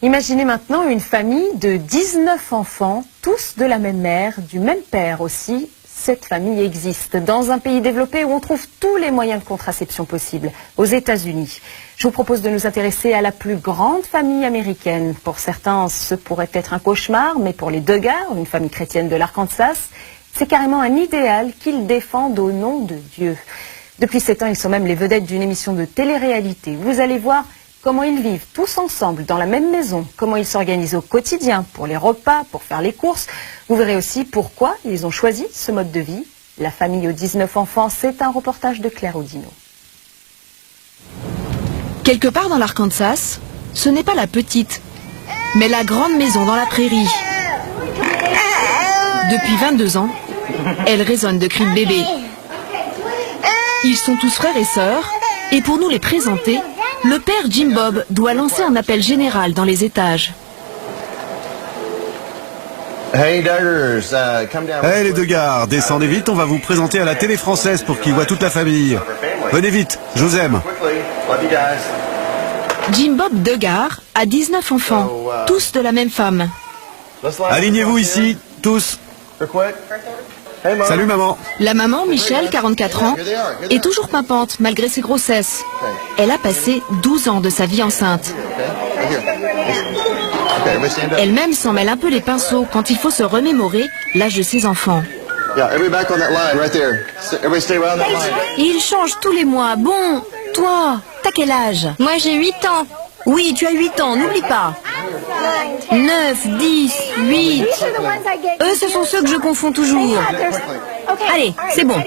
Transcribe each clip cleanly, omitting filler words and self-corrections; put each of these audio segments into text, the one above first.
Imaginez maintenant une famille de 19 enfants, tous de la même mère, du même père aussi. Cette famille existe dans un pays développé où on trouve tous les moyens de contraception possibles, aux États-Unis. Je vous propose de nous intéresser à la plus grande famille américaine. Pour certains, ce pourrait être un cauchemar, mais pour les Duggar, une famille chrétienne de l'Arkansas, c'est carrément un idéal qu'ils défendent au nom de Dieu. Depuis 7 ans, ils sont même les vedettes d'une émission de télé-réalité. Vous allez voir comment ils vivent tous ensemble dans la même maison, comment ils s'organisent au quotidien pour les repas, pour faire les courses. Vous verrez aussi pourquoi ils ont choisi ce mode de vie. La famille aux 19 enfants, c'est un reportage de Claire Audino. Quelque part dans l'Arkansas, ce n'est pas la petite, mais la grande maison dans la prairie. Depuis 22 ans, elle résonne de cris de bébés. Ils sont tous frères et sœurs, et pour nous les présenter, le père Jim Bob doit lancer un appel général dans les étages. Hey les Duggar, descendez vite, on va vous présenter à la télé française pour qu'ils voient toute la famille. Venez vite, je vous aime. Jim Bob Duggar a 19 enfants, tous de la même femme. Alignez-vous ici, tous. Salut maman. La maman, Michelle, 44 ans, est toujours pimpante malgré ses grossesses. Elle a passé 12 ans de sa vie enceinte. Elle-même s'en mêle un peu les pinceaux quand il faut se remémorer l'âge de ses enfants. Il change tous les mois. Bon, toi, t'as quel âge? Moi j'ai 8 ans. Oui, tu as 8 ans, n'oublie pas. 9, 10, 8. Eux, ce sont ceux que je confonds toujours. Allez, c'est bon.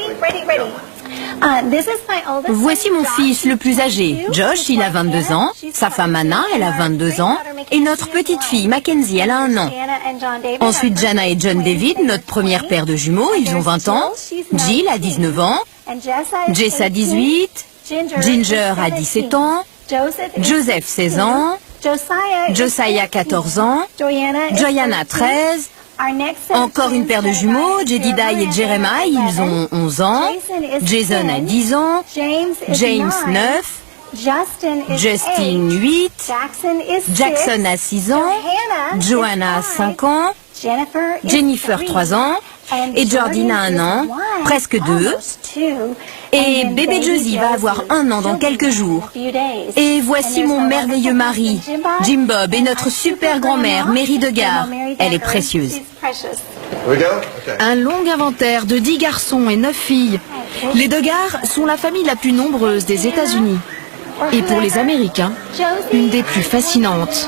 Voici mon fils le plus âgé. Josh, il a 22 ans. Sa femme Anna, elle a 22 ans. Et notre petite fille, Mackenzie, elle a 1 an. Ensuite, Jana et John David, notre première paire de jumeaux, ils ont 20 ans. Jill a 19 ans. Jess a 18. Ginger a 17 ans. Joseph, 16 ans. Josiah, 14 ans. Joyanna, 13. Encore une paire de jumeaux, Jedidiah et Jeremiah, ils ont 11 ans. Jason a 10 ans. James, 9. Justin, 8. Jackson a 6 ans. Joanna a 5 ans. Jennifer, 3 ans. Et Jordina, 1 an. Presque 2. Et bébé Josie va avoir 1 an dans quelques jours. Et voici mon merveilleux mari, Jim Bob, et notre super grand-mère, Mary Duggar. Elle est précieuse. Un long inventaire de 10 garçons et 9 filles. Les Duggar sont la famille la plus nombreuse des États-Unis. Et pour les Américains, une des plus fascinantes.